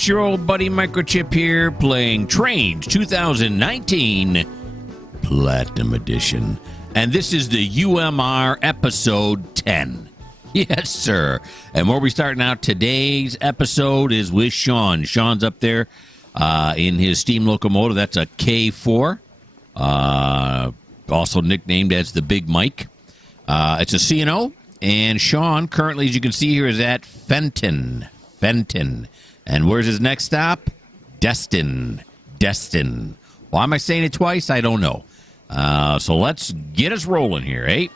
it's your old buddy Mikerowchip here playing Trainz 2019 Platinum Edition. And this is the UMR episode 10. Yes, sir. And where we're starting out today's episode is with Sean. Sean's up there in his steam locomotive. That's a K4, also nicknamed as the Big Mike. It's a C&O. And Sean, currently, as you can see here, is at Fenton. And where's his next stop? Destin. Why am I saying it twice? I don't know. So let's get us rolling here, eh?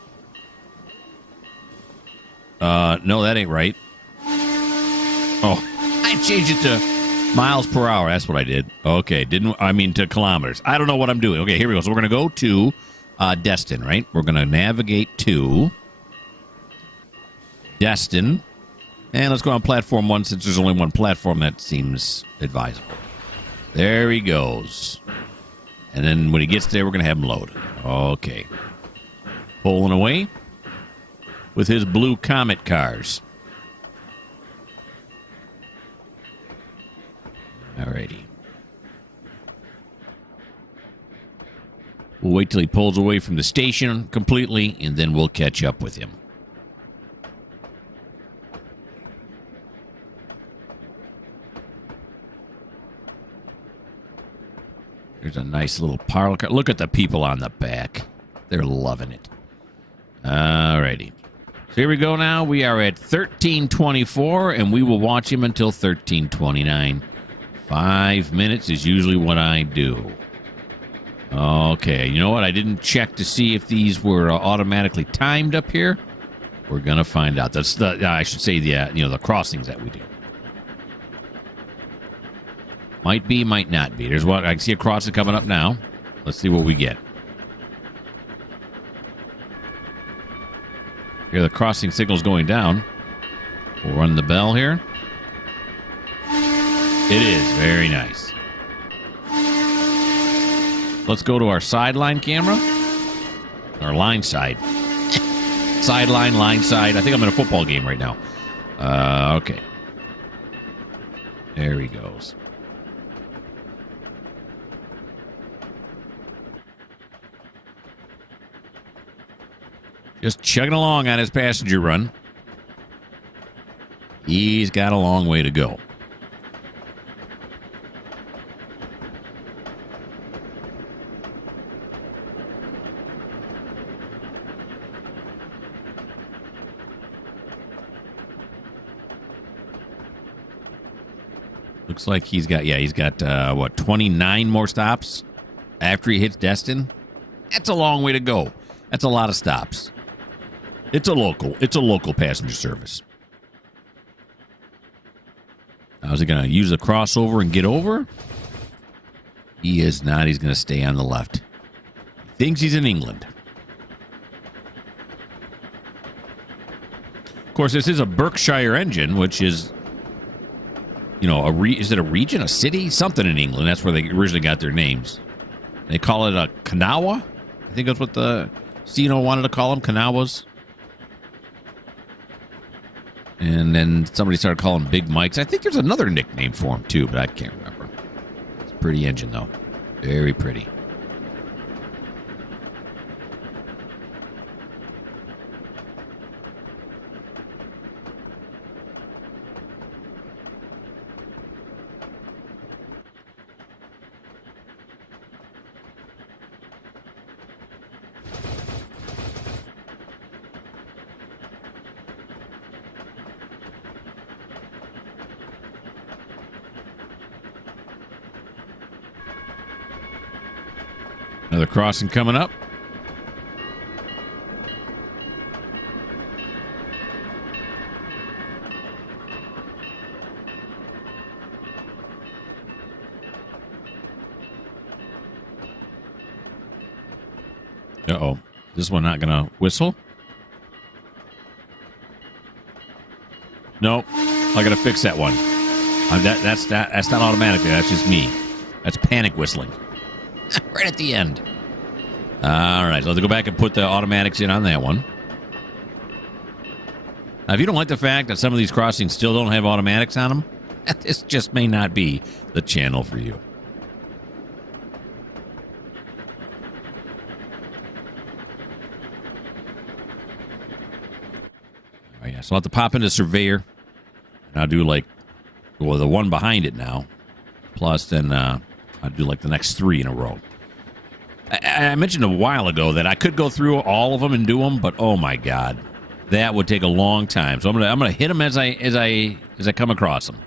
No, that ain't right. Oh, I changed it to miles per hour. That's what I did. Okay, to kilometers. I don't know what I'm doing. Okay, here we go. So we're going to go to Destin, right? We're going to navigate to Destin. And let's go on platform 1 since there's only one platform that seems advisable. There he goes. And then when he gets there, we're going to have him load. Okay. Pulling away with his blue Comet cars. Alrighty. We'll wait till he pulls away from the station completely, and then we'll catch up with him. There's a nice little parlor car. Look at the people on the back. They're loving it. Alrighty. So here we go now. We are at 1324, and we will watch him until 1329. 5 minutes is usually what I do. Okay, you know what? I didn't check to see if these were automatically timed up here. We're going to find out. That's I should say the crossings that we do. Might be, might not be. There's one. I can see a crossing coming up now. Let's see what we get. Here, the crossing signal's going down. We'll run the bell here. It is. Very nice. Let's go to our sideline camera. Our line side. Sideline, line side. I think I'm in a football game right now. Okay. There he goes. Just chugging along on his passenger run. He's got a long way to go. Looks like he's got 29 more stops after he hits Destin? That's a long way to go. That's a lot of stops. It's a local passenger service. Now, is he going to use the crossover and get over? He is not. He's going to stay on the left. He thinks he's in England. Of course, this is a Berkshire engine, which is, is it a region, a city? Something in England. That's where they originally got their names. They call it a Kanawha. I think that's what the Cino wanted to call them, Kanawhas. And then somebody started calling them Big Mikes. I think there's another nickname for them, too, but I can't remember. It's a pretty engine, though. Very pretty. Another crossing coming up. Uh-oh. This one not going to whistle? No. I got to fix that one. That's not automatically. That's just me. That's panic whistling. Right at the end. All right, so let's go back and put the automatics in on that one. Now, if you don't like the fact that some of these crossings still don't have automatics on them, This just may not be the channel for you. Oh, yeah, so I'll have to pop into Surveyor. And I'll do like, well, the one behind it now. Plus, then I'll do like the next 3 in a row. I mentioned a while ago that I could go through all of them and do them, but oh my God, that would take a long time. So I'm gonna hit them as I come across them.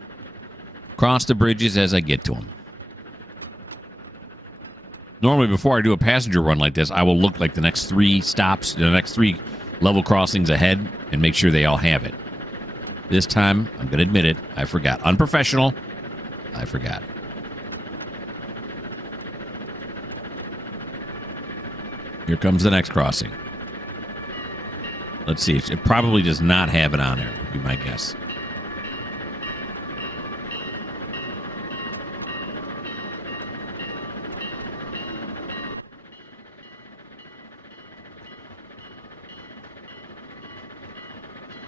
Cross the bridges as I get to them. Normally, before I do a passenger run like this, I will look like the next 3 stops, the next 3 level crossings ahead, and make sure they all have it. This time, I'm gonna admit it, I forgot. Unprofessional. I forgot. Here comes the next crossing. Let's see. It probably does not have it on there, would be my guess.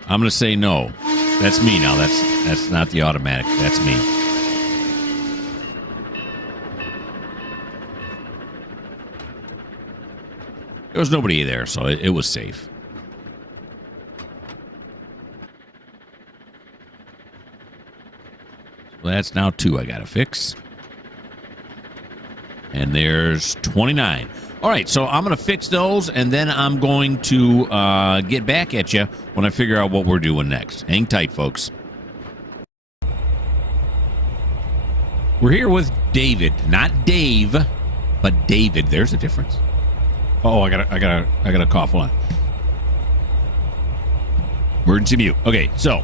I'm going to say no. That's me now. That's not the automatic. That's me. There was nobody there, so it was safe. Well, that's now 2 I got to fix. And there's 29. All right, so I'm going to fix those, and then I'm going to get back at you when I figure out what we're doing next. Hang tight, folks. We're here with David, not Dave, but David. There's a difference. Oh, I got a cough. Hold on. Emergency mute. Okay, so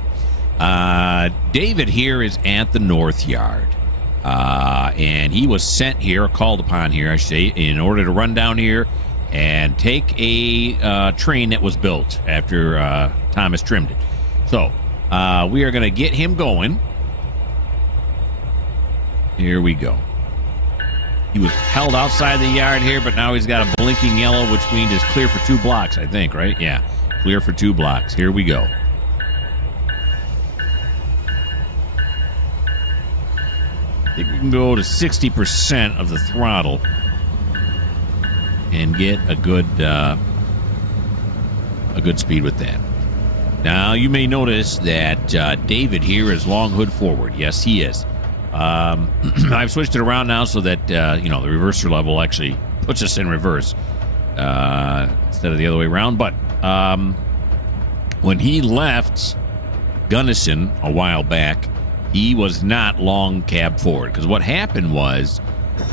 David here is at the North Yard. And he was sent here, called upon here, I should say, in order to run down here and take a train that was built after Thomas trimmed it. So we are going to get him going. Here we go. He was held outside the yard here, but now he's got a blinking yellow, which means it's clear for 2 blocks, I think, right? Yeah, clear for 2 blocks. Here we go. I think we can go to 60% of the throttle and get a good speed with that. Now, you may notice that David here is long hood forward. Yes, he is. I've switched it around now so that, the reverser level actually puts us in reverse instead of the other way around. But when he left Gunnison a while back, he was not long cab forward. Because what happened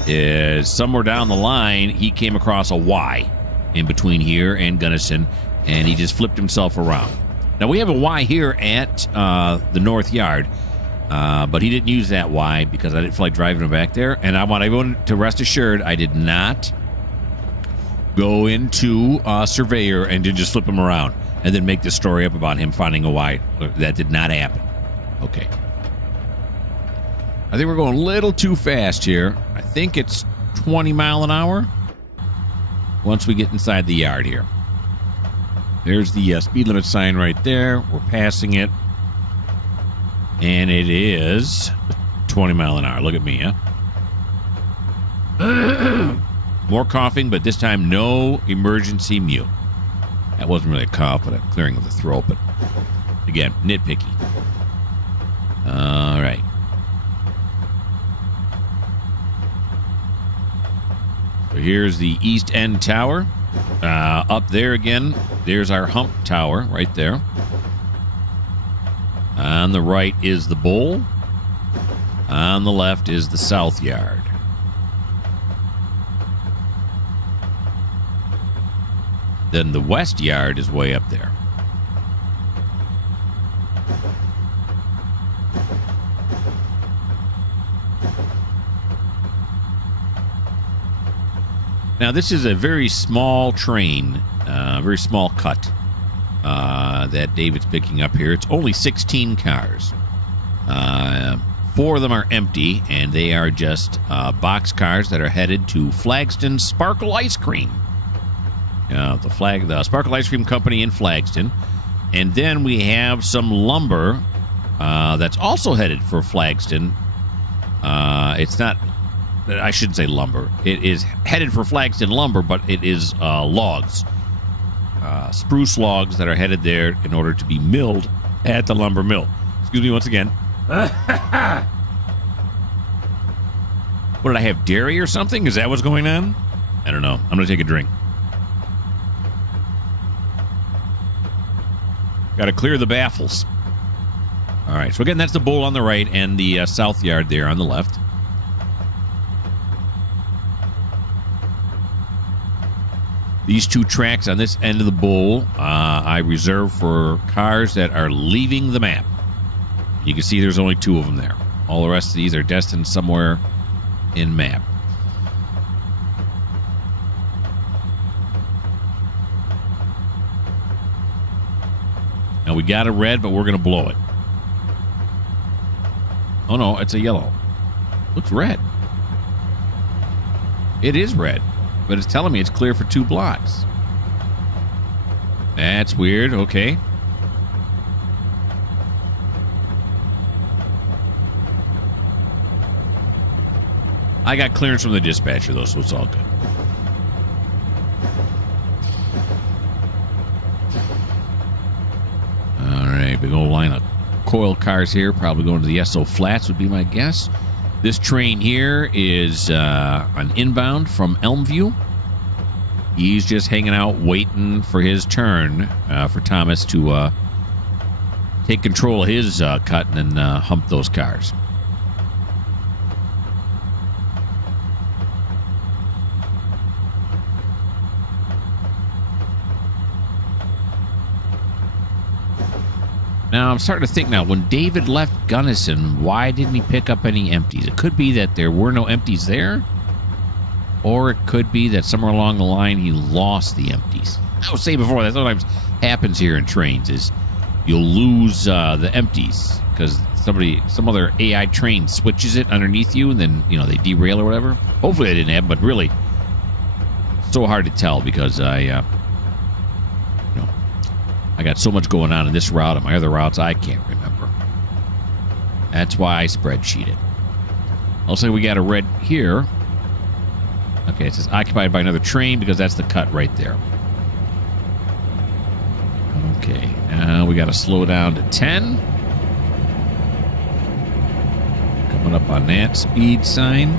is somewhere down the line, he came across a Y in between here and Gunnison, and he just flipped himself around. Now, we have a Y here at the North Yard. But he didn't use that Y because I didn't feel like driving him back there. And I want everyone to rest assured I did not go into Surveyor and then just flip him around and then make the story up about him finding a Y. That did not happen. Okay. I think we're going a little too fast here. I think it's 20 mile an hour once we get inside the yard here. There's the speed limit sign right there. We're passing it. And it is 20 mile an hour. Look at me, huh? More coughing, but this time no emergency mute. That wasn't really a cough, but a clearing of the throat. But again, nitpicky. All right. So here's the East End Tower. Up there again, there's our hump tower right there. On the right is the Bull. On the left is the South Yard. Then the West Yard is way up there. Now, this is a very small train, very small cut. That David's picking up here. It's only 16 cars. 4 of them are empty, and they are just box cars that are headed to Flagston Sparkle Ice Cream. The Sparkle Ice Cream Company in Flagston. And then we have some lumber that's also headed for Flagston. It's not, I shouldn't say lumber. It is headed for Flagston lumber, but it is logs. Spruce logs that are headed there in order to be milled at the lumber mill. Excuse me once again. What did I have, dairy or something? Is that what's going on? I don't know. I'm going to take a drink. Got to clear the baffles. All right. So again, that's the bowl on the right and the south yard there on the left. These two tracks on this end of the bowl, I reserve for cars that are leaving the map. You can see there's only 2 of them there. All the rest of these are destined somewhere in map. Now we got a red, but we're going to blow it. Oh no, it's a yellow. Looks red. It is red, but it's telling me it's clear for 2 blocks. That's weird. Okay. I got clearance from the dispatcher, though, so it's all good. All right, big old line of coil cars here. Probably going to the SO Flats would be my guess. This train here is an inbound from Elmview. He's just hanging out, waiting for his turn for Thomas to take control of his cut and then hump those cars. Now, I'm starting to think now, when David left Gunnison, why didn't he pick up any empties? It could be that there were no empties there, or it could be that somewhere along the line he lost the empties. I was saying before, that sometimes happens here in trains, is you'll lose the empties because some other AI train switches it underneath you, and then, you know, they derail or whatever. Hopefully they didn't happen, but really, so hard to tell because I got so much going on in this route and my other routes I can't remember. That's why I spreadsheet it. Also, we got a red here. Okay, it says occupied by another train because that's the cut right there. Okay, now we got to slow down to 10. Coming up on that speed sign.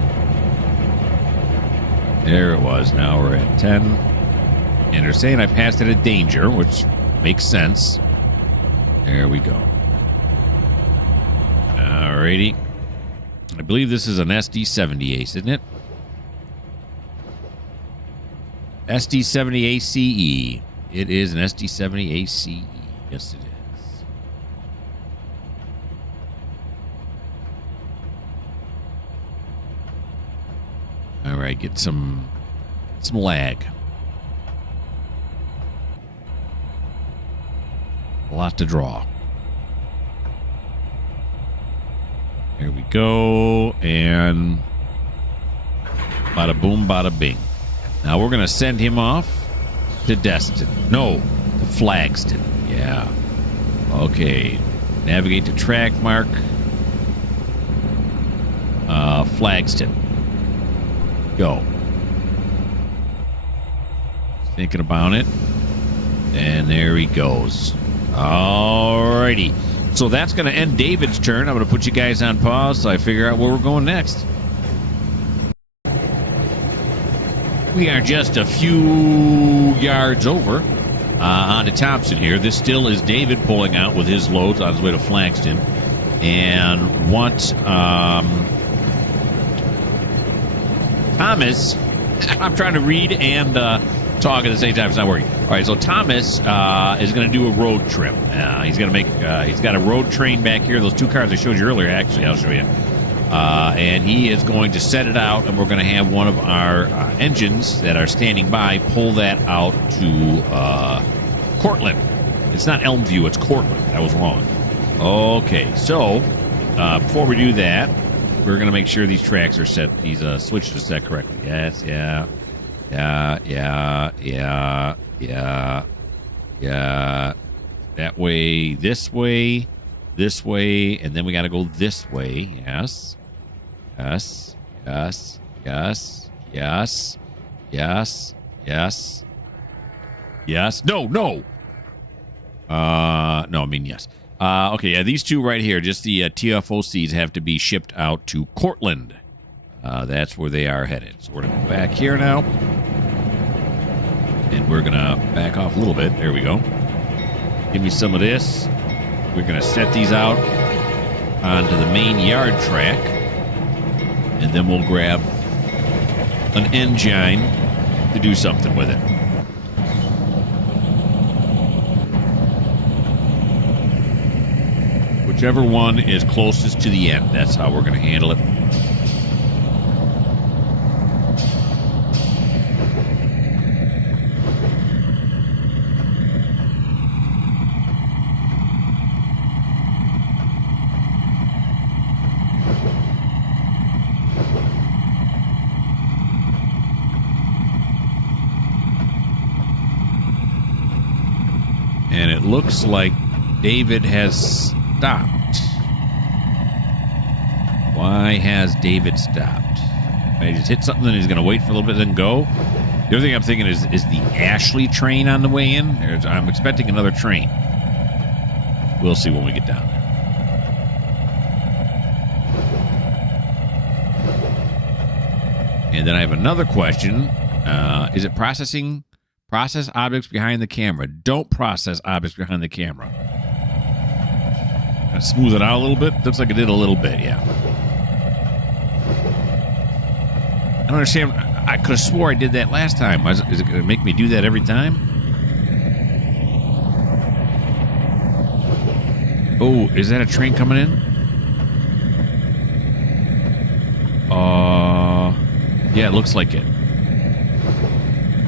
There it was. Now we're at 10. And they're saying I passed it at danger, which makes sense. There we go. Alrighty. I believe this is an SD70 Ace, isn't it? SD70 ACE. It is an SD70 ACE. Yes, it is. Alright, get some lag. A lot to draw. Here we go, and bada boom, bada bing. Now we're going to send him off to Destin. No, to Flagston. Yeah. Okay. Navigate to track mark. Flagston. Go. Thinking about it. And there he goes. Alrighty. So that's going to end David's turn. I'm going to put you guys on pause so I figure out where we're going next. We are just a few yards over onto Thompson here. This still is David pulling out with his loads on his way to Flagston. And what Thomas, I'm trying to read and talk at the same time. It's not working. All right, so Thomas is going to do a road trip. He's going to make. He's got a road train back here. Those 2 cars I showed you earlier. Actually, I'll show you. And he is going to set it out, and we're going to have one of our engines that are standing by pull that out to Cortland. It's not Elmview. It's Cortland. I was wrong. Okay, so before we do that, we're going to make sure these tracks are set. These switches are set correctly. Yes. Yeah. That way, this way, this way, and then we got to go this way. Yes. Yes. Yes. Yes. Yes. Yes. Yes. Yes. No, no. No, I mean, yes. Okay, yeah, these two right here, just the TFOCs have to be shipped out to Cortland. That's where they are headed. So we're going to go back here now. And we're going to back off a little bit. There we go. Give me some of this. We're going to set these out onto the main yard track. And then we'll grab an engine to do something with it. Whichever one is closest to the end, that's how we're going to handle it. And it looks like David has stopped. Why has David stopped? He just hit something and he's going to wait for a little bit and then go. The other thing I'm thinking is the Ashley train on the way in? I'm expecting another train. We'll see when we get down there. And then I have another question. Is it process objects behind the camera? Don't process objects behind the camera. Smooth it out a little bit. Looks like it did a little bit, yeah. I don't understand. I could have swore I did that last time. Is it going to make me do that every time? Oh, is that a train coming in? Yeah, it looks like it.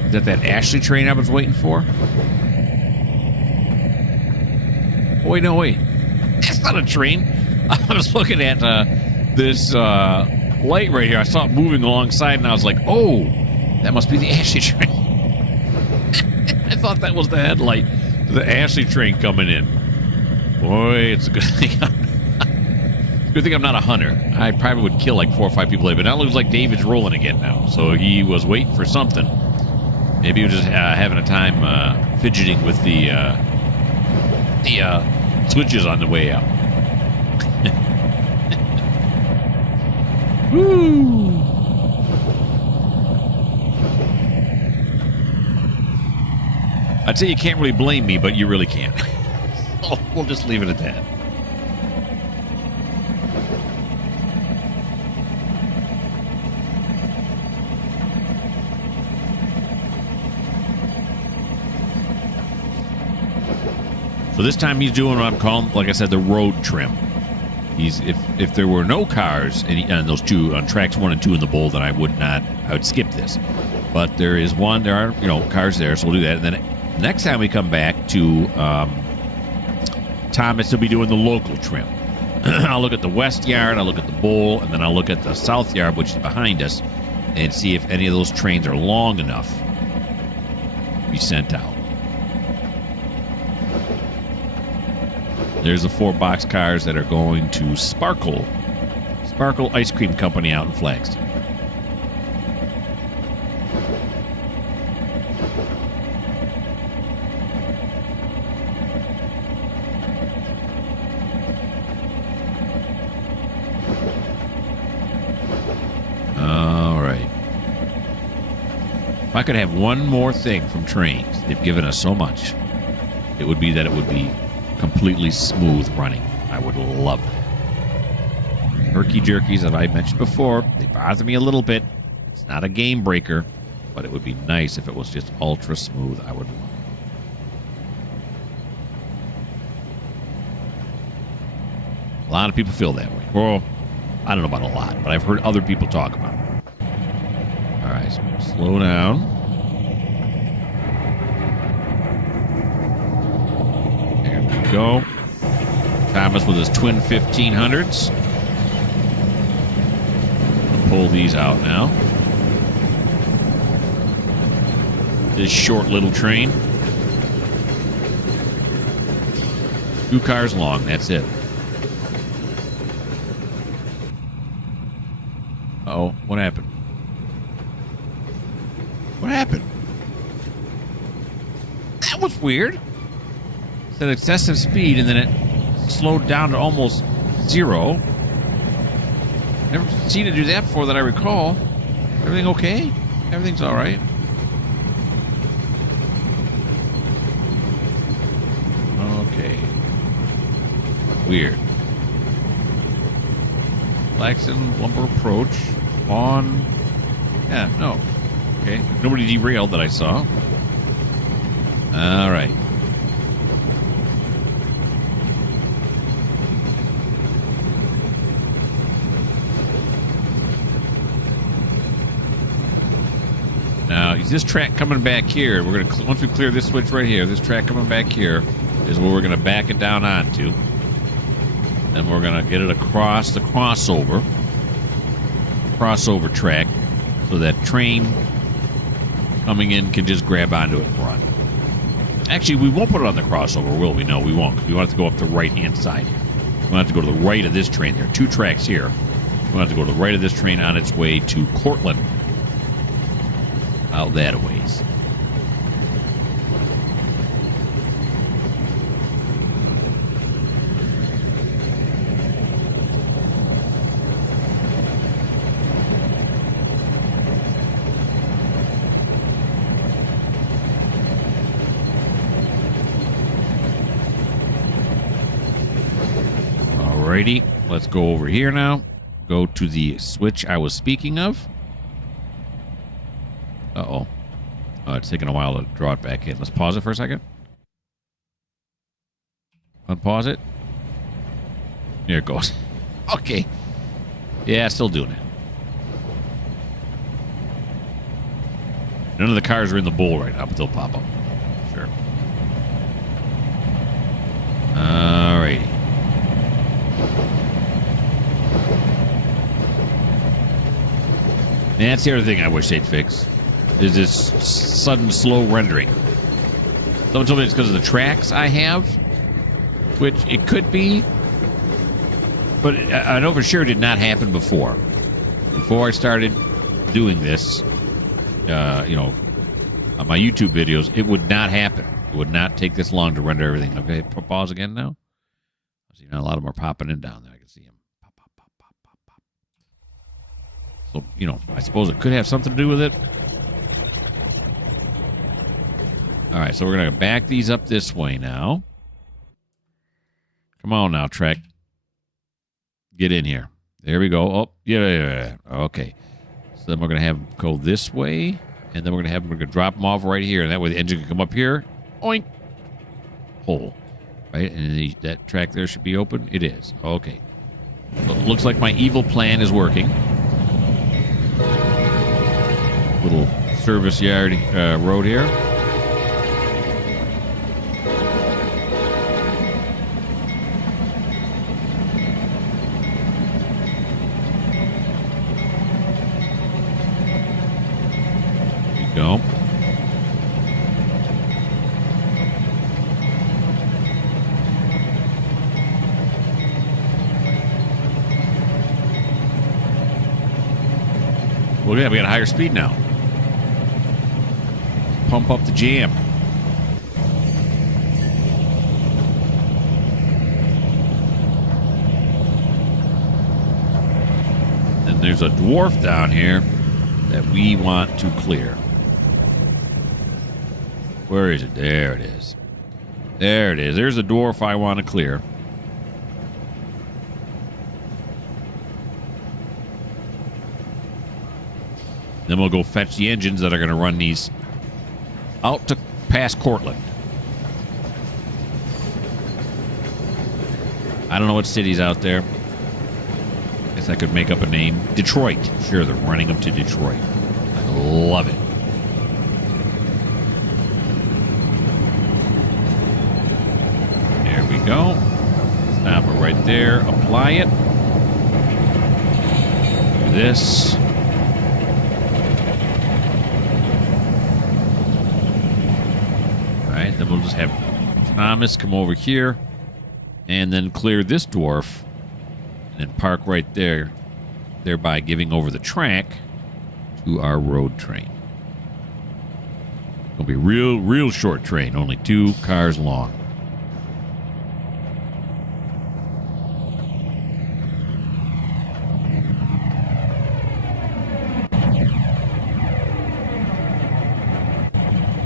Is that Ashley train I was waiting for? Oh, wait, no, wait. That's not a train. I was looking at this light right here. I saw it moving alongside, and I was like, oh, that must be the Ashley train. I thought that was the headlight. The Ashley train coming in. Boy, it's a good thing. Good thing I'm not a hunter. I probably would kill like 4 or 5 people later. But now it looks like David's rolling again now. So he was waiting for something. Maybe he was just having a time fidgeting with the switches on the way out. Woo! I'd say you can't really blame me, but you really can't. So we'll just leave it at that. So this time he's doing what I'm calling, like I said, the road trim. He's if there were no cars on those two on tracks 1 and 2 in the bowl, then I would skip this. But there is one. There are cars there, so we'll do that. And then next time we come back to Thomas, he'll be doing the local trim. I'll look at the west yard, I'll look at the bowl, and then I'll look at the south yard, which is behind us, and see if any of those trains are long enough to be sent out. There's the 4 boxcars that are going to Sparkle Ice Cream Company out in Flagstaff. All right. If I could have one more thing from Trainz, they've given us so much, it would be that it would be completely smooth running. I would love that. Herky jerkies, as I mentioned before, they bother me a little bit. It's not a game breaker, but it would be nice if it was just ultra smooth. I would love it. A lot of people feel that way. Well, I don't know about a lot, but I've heard other people talk about it. All right, so slow down. Go. Thomas with his twin 1500s. I'll pull these out now. This short little train. 2 cars long, that's it. Uh-oh. What happened? What happened? That was weird. It said excessive speed, and then it slowed down to almost 0. Never seen it do that before that I recall. Everything okay? Everything's all right. Okay. Weird. Flaxen, lumber approach. On. Yeah, no. Okay. Nobody derailed that I saw. All right. Now, this track coming back here, we're going to, once we clear this switch right here, this track coming back here is where we're going to back it down onto. Then we're going to get it across the crossover track so that train coming in can just grab onto it and run. Actually, we won't put it on the crossover, will we? No, we won't. We want it to go up the right-hand side here. We want it to go to the right of this train. There are 2 tracks here. We want it to go to the right of this train on its way to Cortland. Out that a ways. Alrighty, let's go over here now. Go to the switch I was speaking of. Uh-oh. Oh, it's taking a while to draw it back in. Let's pause it for a second. Unpause it. Here it goes. Okay. Yeah, still doing it. None of the cars are in the bowl right now, but they'll pop up. Sure. Alrighty. That's the other thing I wish they'd fix. Is this sudden slow rendering. Someone told me it's because of the tracks I have, which it could be, but I know for sure it did not happen before. Before I started doing this, on my YouTube videos, it would not happen. It would not take this long to render everything. Okay, pause again now. See, now a lot of them are popping in down there. I can see them. Pop, pop, pop, pop, pop, pop. So, I suppose it could have something to do with it. All right, so we're going to back these up this way now. Come on now, Trek. Get in here. There we go. Oh, yeah. Okay. So then we're going to have them go this way, and then we're going to drop them off right here, and that way the engine can come up here. Oink. Hole. Right, and that track there should be open. It is. Okay. So it looks like my evil plan is working. Little service yard road here. Go. Well, yeah, we got a higher speed now. Pump up the jam. And there's a dwarf down here that we want to clear. Where is it? There it is. There it is. There's the dwarf I want to clear. Then we'll go fetch the engines that are going to run these out to past Cortland. I don't know what city's out there. Guess I could make up a name. Detroit. Sure, they're running them to Detroit. I love it. There we go. Stop it right there. Apply it. Do this. All right, then we'll just have Thomas come over here and then clear this dwarf and then park right there. thereby giving over the track to our road train. It'll be a real short train, only 2 cars long.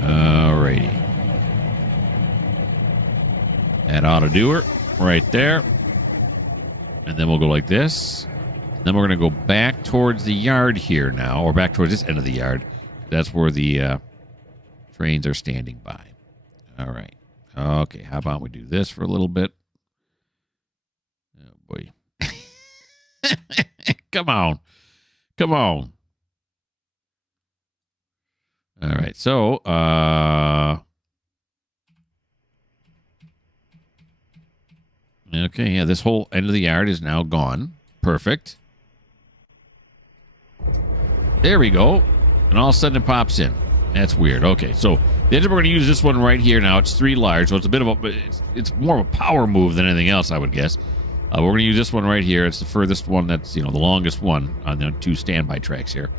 Alrighty. That ought to do her right there. And then we'll go like this. Then we're going to go back towards the yard here now, or back towards this end of the yard. That's where the trains are standing by. All right. Okay, how about we do this for a little bit? Oh, boy. Come on. Come on. All right, so, okay, yeah, this whole end of the yard is now gone. Perfect. There we go. And all of a sudden it pops in. That's weird. Okay, so then we're going to use this one right here now. It's 3 large, so it's a bit of a, it's more of a power move than anything else, I would guess. We're going to use this one right here. It's the furthest one that's, the longest one on the 2 standby tracks here.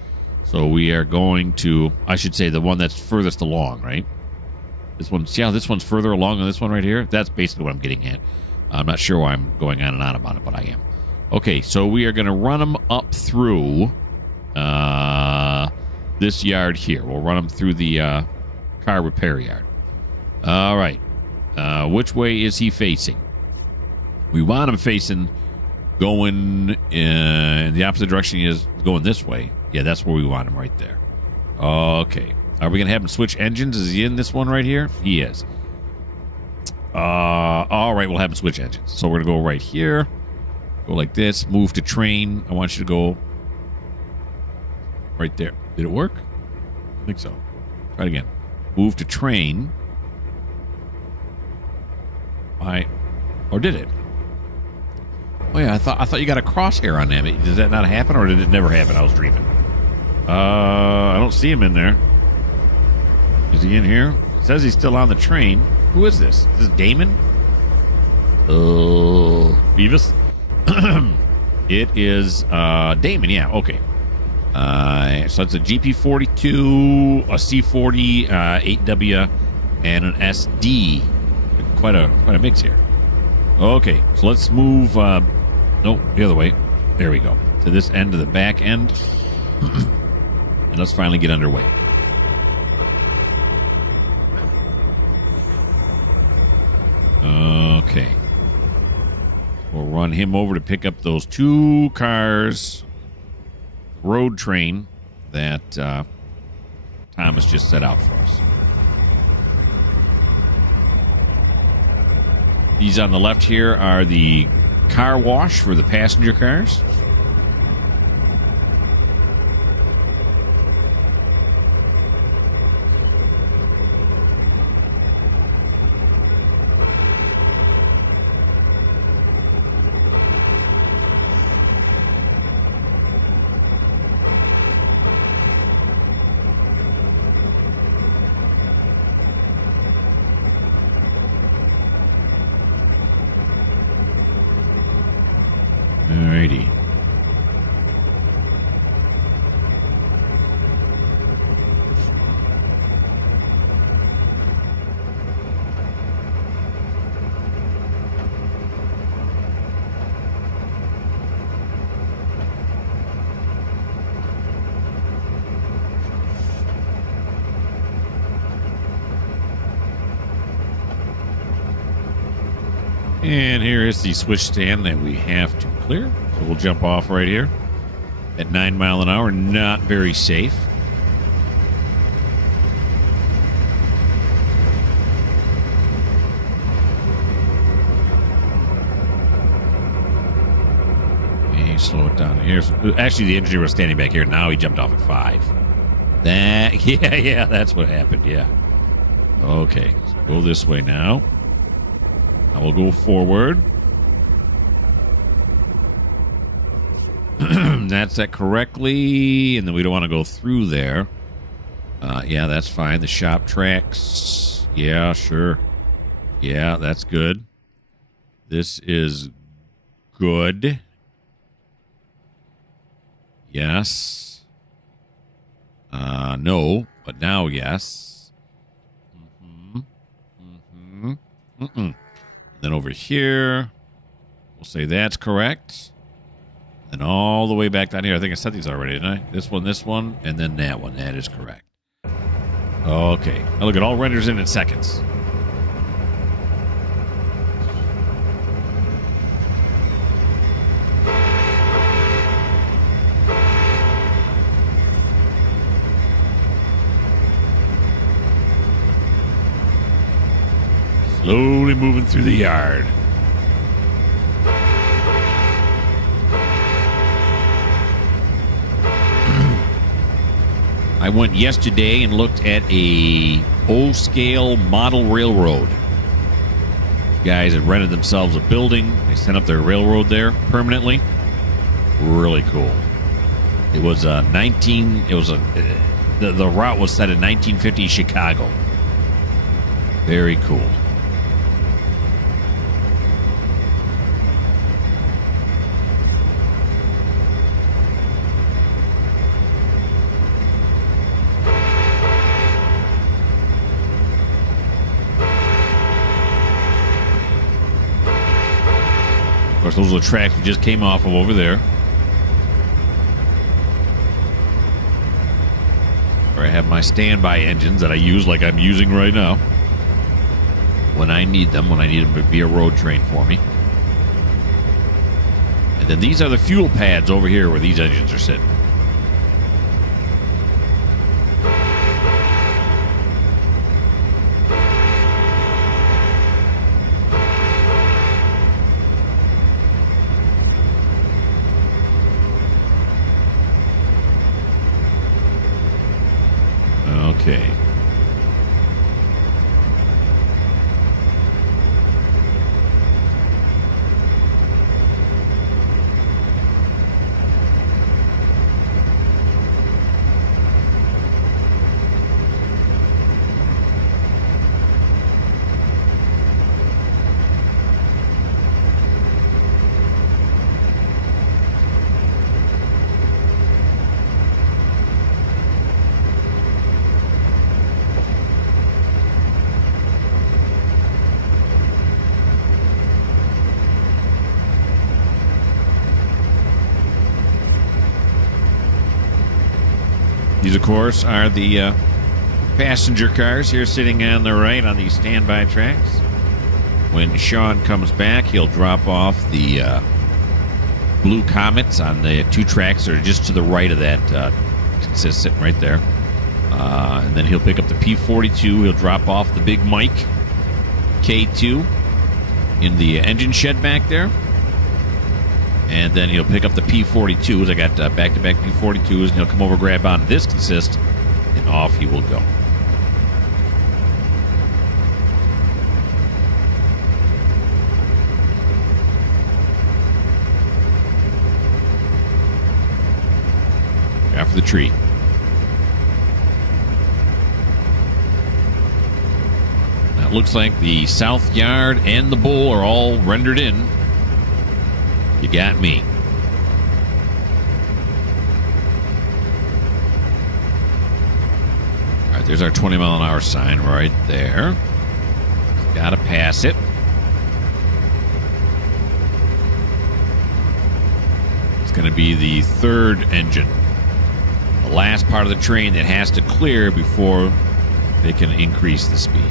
So we are going to, I should say, the one that's furthest along, right? This one, see how this one's further along than this one right here? That's basically what I'm getting at. I'm not sure why I'm going on and on about it, but I am. Okay, so we are going to run them up through this yard here. We'll run them through the car repair yard. All right. Which way is he facing? We want him facing going in the opposite direction. He is going this way. Yeah, that's where we want him right there. Okay. Are we going to have him switch engines? Is he in this one right here? He is. All right, we'll have him switch engines. So we're going to go right here. Go like this. Move to train. I want you to go right there. Did it work? I think so. Try it again. Move to train. Or did it? Oh yeah, I thought you got a crosshair on that. Did that not happen, or did it never happen? I was dreaming. I don't see him in there. Is he in here? It says he's still on the train. Who is this? Is this Damon? Beavis? It is Damon, yeah, okay. So it's a GP42, a C40, 8W, and an SD. Quite a mix here. Okay, so let's move. No, the other way. There we go. To this end of the back end. And let's finally get underway. Okay. We'll run him over to pick up those 2 cars. Road train that Thomas just set out for us. These on the left here are the car wash for the passenger cars. Alrighty. And here is the switch stand that we have to clear. So we'll jump off right here at 9 miles an hour. Not very safe. Okay, slow it down. Here's actually the engineer was standing back here. Now he jumped off at 5. Yeah, that's what happened. Yeah. Okay, so go this way now. I will go forward. That's that correctly. And then we don't want to go through there. Yeah, that's fine. The shop tracks. Yeah, sure. Yeah, that's good. This is good. Yes. No, but now yes. Then over here, we'll say that's correct. And all the way back down here. I think I said these already, didn't I? This one, and then that one. That is correct. Okay. Now look, it all renders in seconds. Slowly moving through the yard. I went yesterday and looked at a full-scale model railroad. Guys had rented themselves a building. They set up their railroad there permanently. Really cool. It was the route was set in 1950 Chicago. Very cool. Of course, those are the tracks we just came off of over there. Where I have my standby engines that I use like I'm using right now. When I need them to be a road train for me. And then these are the fuel pads over here where these engines are sitting. Okay. These, of course, are the passenger cars here sitting on the right on these standby tracks. When Sean comes back, he'll drop off the Blue Comets on the two tracks that are just to the right of that, sitting right there. And then he'll pick up the P-42. He'll drop off the Big Mike K2 in the engine shed back there. And then he'll pick up the P-42s. I got back-to-back P-42s, and he'll come over, grab on this consist, and off he will go. After the tree. Now it looks like the south yard and the bowl are all rendered in. You got me. All right, there's our 20-mile-an-hour sign right there. Got to pass it. It's going to be the third engine. The last part of the train that has to clear before they can increase the speed.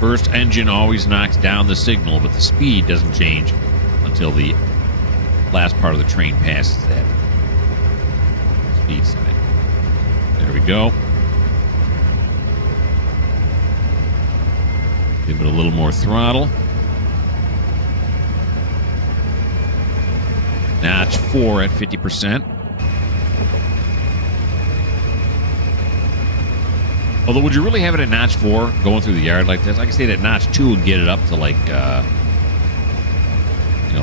First engine always knocks down the signal, but the speed doesn't change until the last part of the train passes that speed limit. There we go. Give it a little more throttle. Notch 4 at 50%. Although, would you really have it at notch 4 going through the yard like this? I can stay at notch 2 and get it up to like,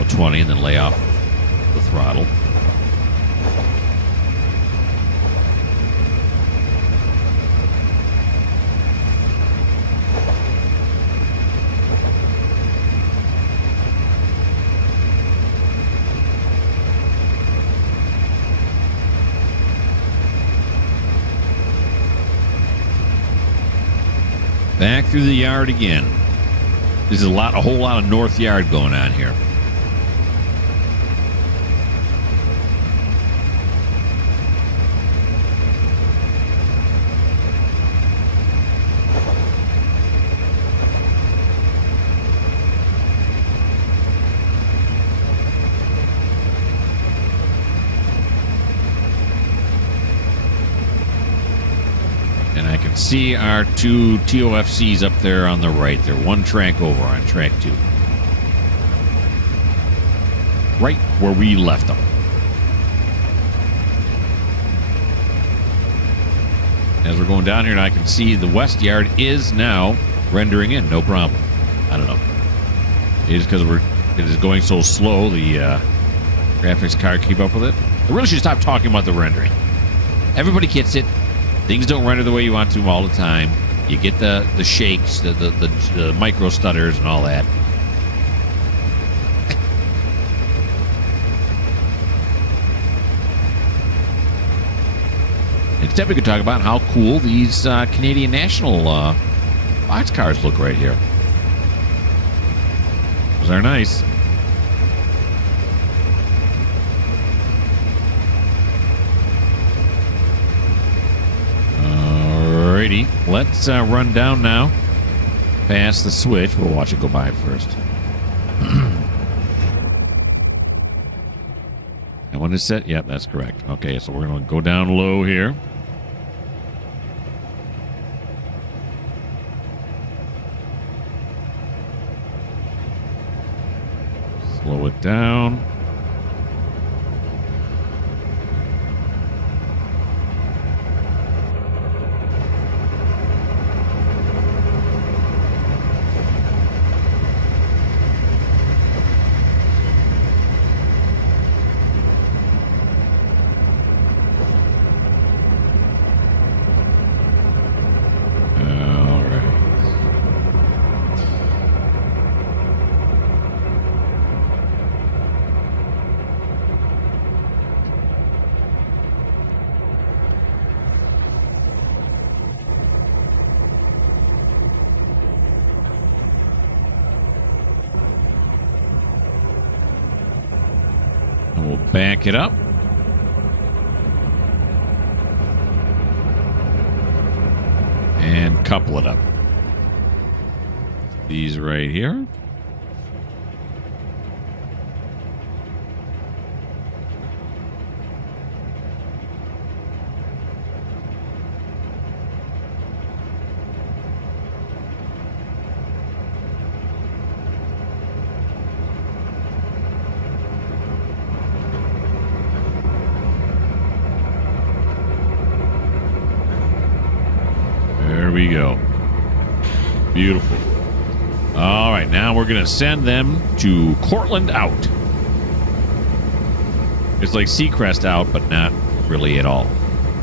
20 and then lay off the throttle. Back through the yard again. There's a whole lot of north yard going on here. And I can see our two TOFCs up there on the right. They're one track over on track 2. Right where we left them. As we're going down here, and I can see the west yard is now rendering in. No problem. I don't know. It is because it is going so slow, the graphics card keep up with it. I really should stop talking about the rendering. Everybody gets it. Things don't render the way you want to all the time. You get the shakes, the micro stutters and all that. Instead, we could talk about how cool these Canadian National boxcars look right here. Those are nice. Alrighty, let's run down now past the switch. We'll watch it go by first. And when it's set, yep, that's correct. Okay, so we're going to go down low here. Slow it down. Back it up. And couple it up. These right here. We go. Beautiful. All right, now we're going to send them to Cortland out. It's like Seacrest out, but not really at all.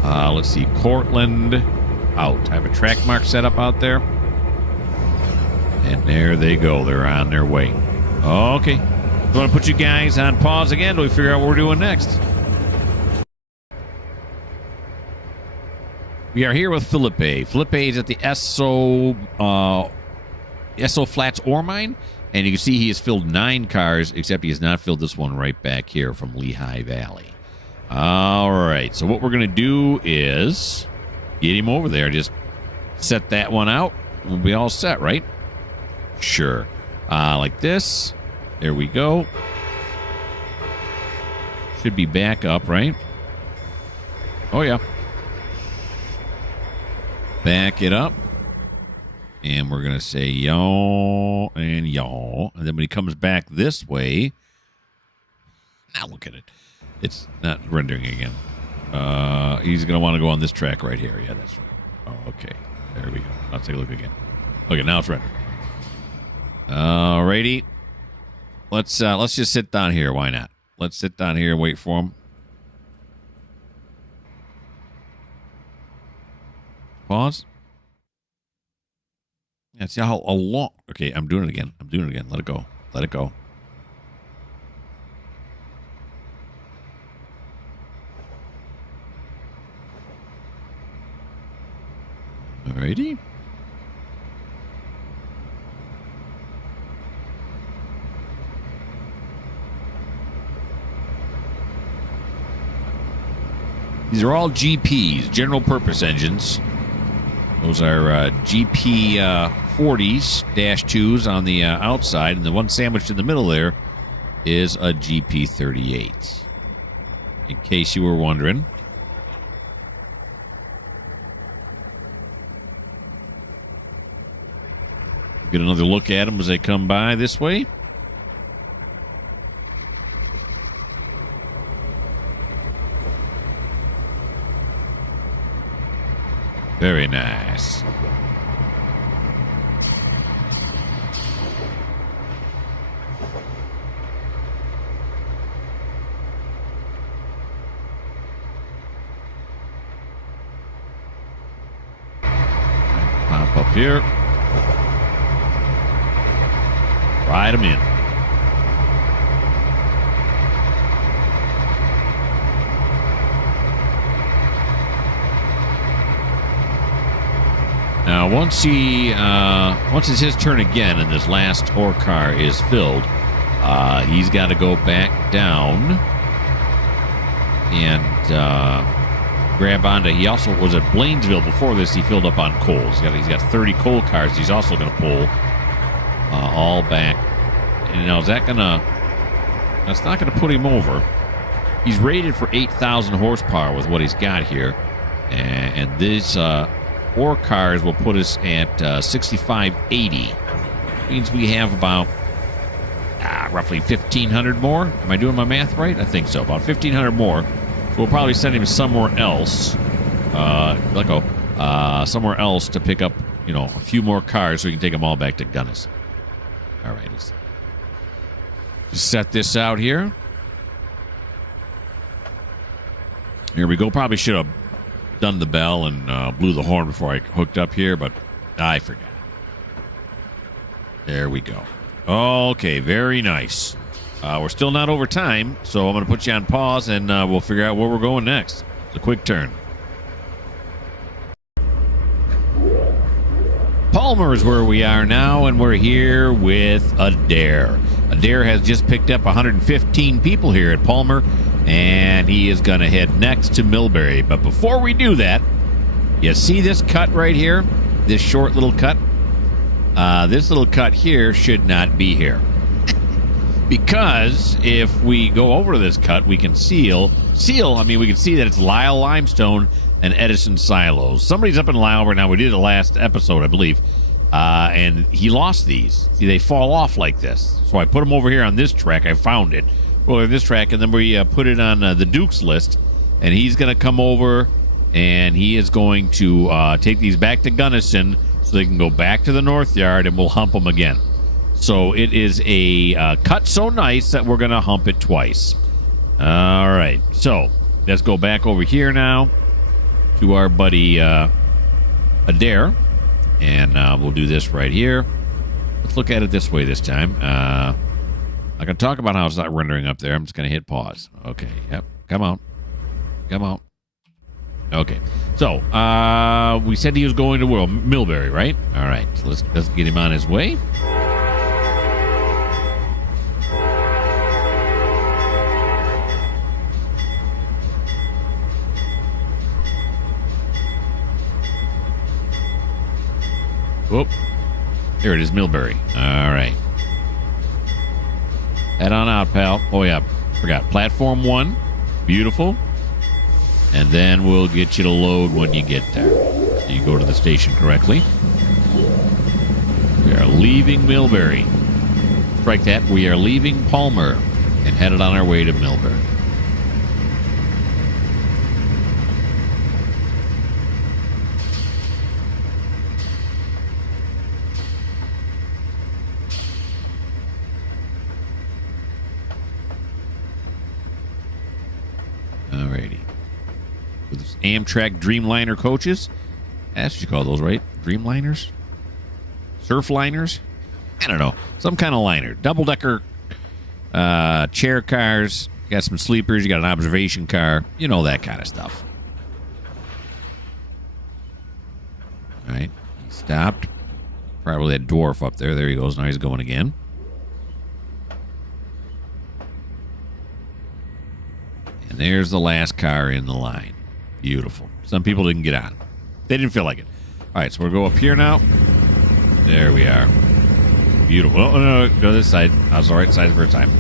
Let's see. Cortland out. I have a track mark set up out there. And there they go. They're on their way. Okay. I want to put you guys on pause again till we figure out what we're doing next. We are here with Felipe. Felipe is at the Esso Flats ore mine, and you can see he has filled 9 cars, except he has not filled this one right back here from Lehigh Valley. All right, so what we're going to do is get him over there. Just set that one out, and we'll be all set, right? Sure. Like this. There we go. Should be back up, right? Oh, yeah. Back it up. And we're going to say yaw and yaw. And then when he comes back this way, now look at it. It's not rendering again. He's going to want to go on this track right here. Yeah, that's right. Oh, okay. There we go. Let's take a look again. Okay, now it's rendering. Alrighty. Let's just sit down here. Why not? Let's sit down here and wait for him. Pause. Yeah, see how long. Okay, I'm doing it again. Let it go. Let it go. Alrighty. These are all GPs, general purpose engines. Those are GP 40s, -2s on the outside, and the one sandwiched in the middle there is a GP 38. In case you were wondering. Get another look at them as they come by this way. Very nice. Pop up here. Ride them in. Now, once it's his turn again, and this last ore car is filled, he's got to go back down and grab onto. He also was at Blainesville before this. He filled up on coal. He's got 30 coal cars. He's also going to pull all back. And now, that's not going to put him over. He's rated for 8,000 horsepower with what he's got here, and this. Ore cars will put us at 6580. Means we have about roughly 1,500 more. Am I doing my math right? I think so. About 1,500 more. We'll probably send him somewhere else. Somewhere else to pick up, a few more cars so we can take them all back to Gunness. All right. Just set this out here. Here we go. Probably should have done the bell and blew the horn before I hooked up here, but I forgot. There we go. Okay, very nice. We're still not over time, so I'm going to put you on pause, and we'll figure out where we're going next. It's a quick turn. Palmer is where we are now, and we're here with Adair. Adair has just picked up 115 people here at Palmer, and he is going to head next to Millbury. But before we do that, you see this cut right here? This short little cut? This little cut here should not be here. Because if we go over to this cut, we can we can see that it's Lyle Limestone and Edison Silos. Somebody's up in Lyle right now. We did the last episode, I believe. And he lost these. See, they fall off like this. So I put them over here on this track. I found it. Well, this track, and then we put it on the Duke's list, and he's going to come over, and he is going to take these back to Gunnison so they can go back to the North Yard, and we'll hump them again. So it is a cut so nice that we're going to hump it twice. All right, so let's go back over here now to our buddy Adair, and we'll do this right here. Let's look at it this way this time. I can talk about how it's not rendering up there. I'm just going to hit pause. Okay. Yep. Come on. Okay. So, we said he was going to Millbury, right? All right. So let's get him on his way. Whoop. Here it is, Millbury. All right. Head on out, pal. Oh, yeah. Forgot. Platform 1. Beautiful. And then we'll get you to load when you get there. So you go to the station correctly. We are leaving Millbury. Strike that. We are leaving Palmer and headed on our way to Millbury. Alrighty. With Amtrak Dreamliner coaches. That's what you call those, right? Dreamliners? Surfliners? I don't know. Some kind of liner. Double-decker chair cars. You got some sleepers. You got an observation car. You know, that kind of stuff. All right. He stopped. Probably that dwarf up there. There he goes. Now he's going again. And there's the last car in the line. Beautiful. Some people didn't get on. They didn't feel like it. All right, so we'll go up here now. There we are. Beautiful. Oh, no, go this side. I was the right side the first time.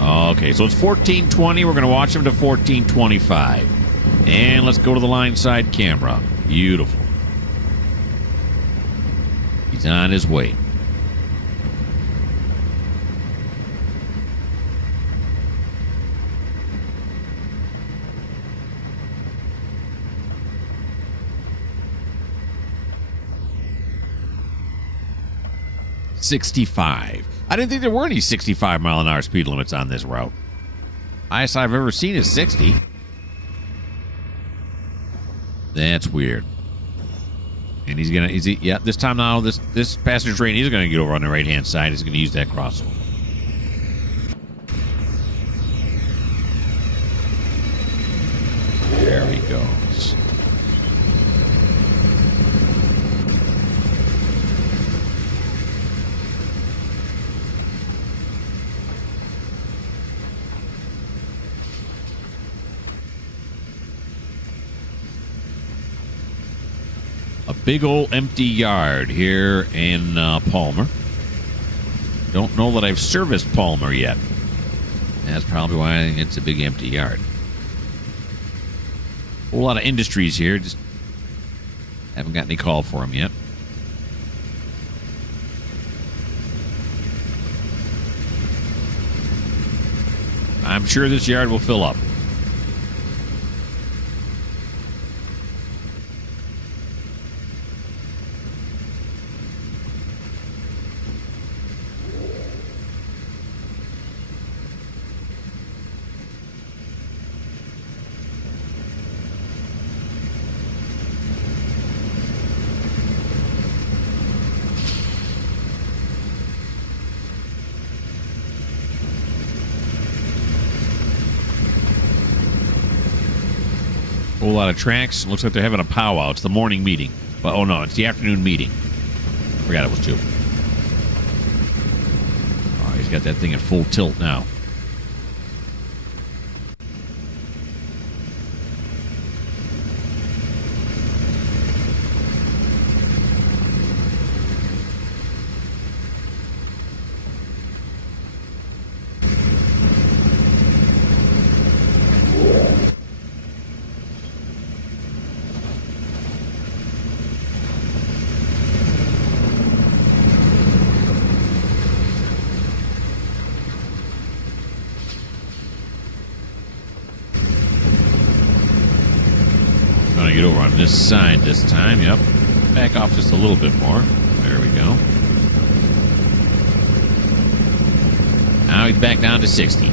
Okay, so it's 1420. We're going to watch him to 1425. And let's go to the line side camera. Beautiful. He's on his way. .65. I didn't think there were any 65-mile-an-hour speed limits on this route. Highest I've ever seen is 60. That's weird. And he's gonna, yeah, this time now, this passenger train, he's gonna get over on the right-hand side. He's gonna use that crossover. There he goes. A big old empty yard here in Palmer. Don't know that I've serviced Palmer yet. That's probably why I think it's a big empty yard. A whole lot of industries here. Just haven't got any call for them yet. I'm sure this yard will fill up. Whole lot of tracks. Looks like they're having a powwow. It's the morning meeting. But, oh no, it's the afternoon meeting. I forgot it was 2. Oh, he's got that thing at full tilt now. Get over on this side this time. Yep. Back off just a little bit more. There we go. Now he's back down to 60.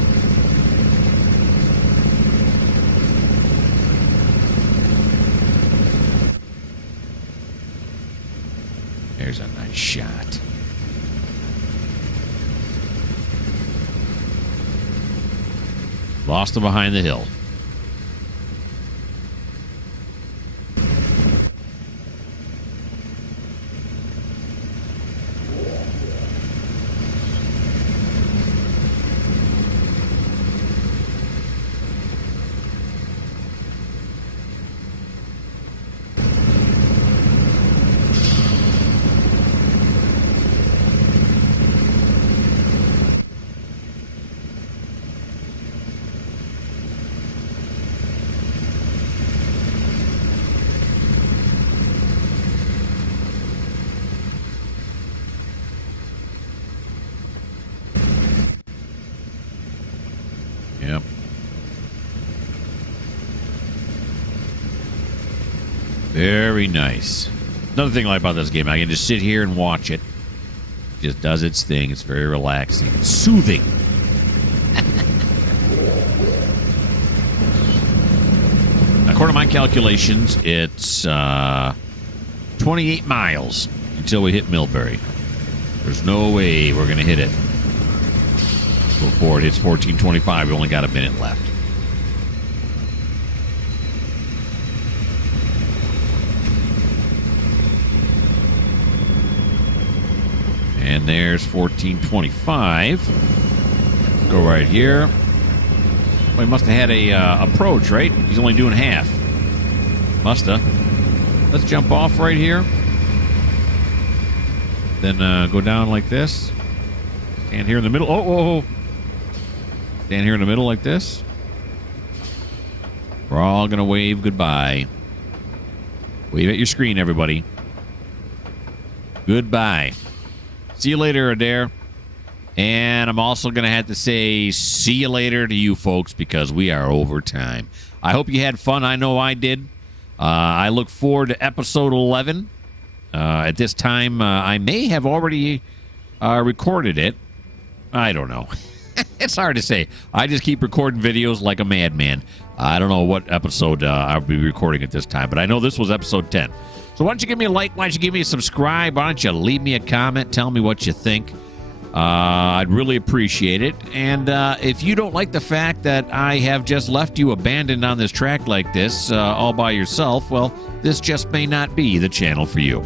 There's a nice shot. Lost him behind the hill. Yep. Very nice. Another thing I like about this game, I can just sit here and watch it. It just does its thing. It's very relaxing. It's soothing. According to my calculations, it's 28 miles until we hit Millbury. There's no way we're going to hit it before it hits 1425. We only got a minute left. And there's 1425. Go right here. Well, he must have had a approach, right? He's only doing half. Musta. Let's jump off right here. Then go down like this. Stand here in the middle. Oh. Stand here in the middle like this. We're all going to wave goodbye. Wave at your screen, everybody. Goodbye. See you later, Adair. And I'm also going to have to say see you later to you folks because we are over time. I hope you had fun. I know I did. I look forward to episode 11. At this time, I may have already recorded it. I don't know. It's hard to say. I just keep recording videos like a madman. I don't know what episode I'll be recording at this time, but I know this was episode 10. So why don't you give me a like? Why don't you give me a subscribe? Why don't you leave me a comment? Tell me what you think. I'd really appreciate it. And if you don't like the fact that I have just left you abandoned on this track like this all by yourself, well, this just may not be the channel for you.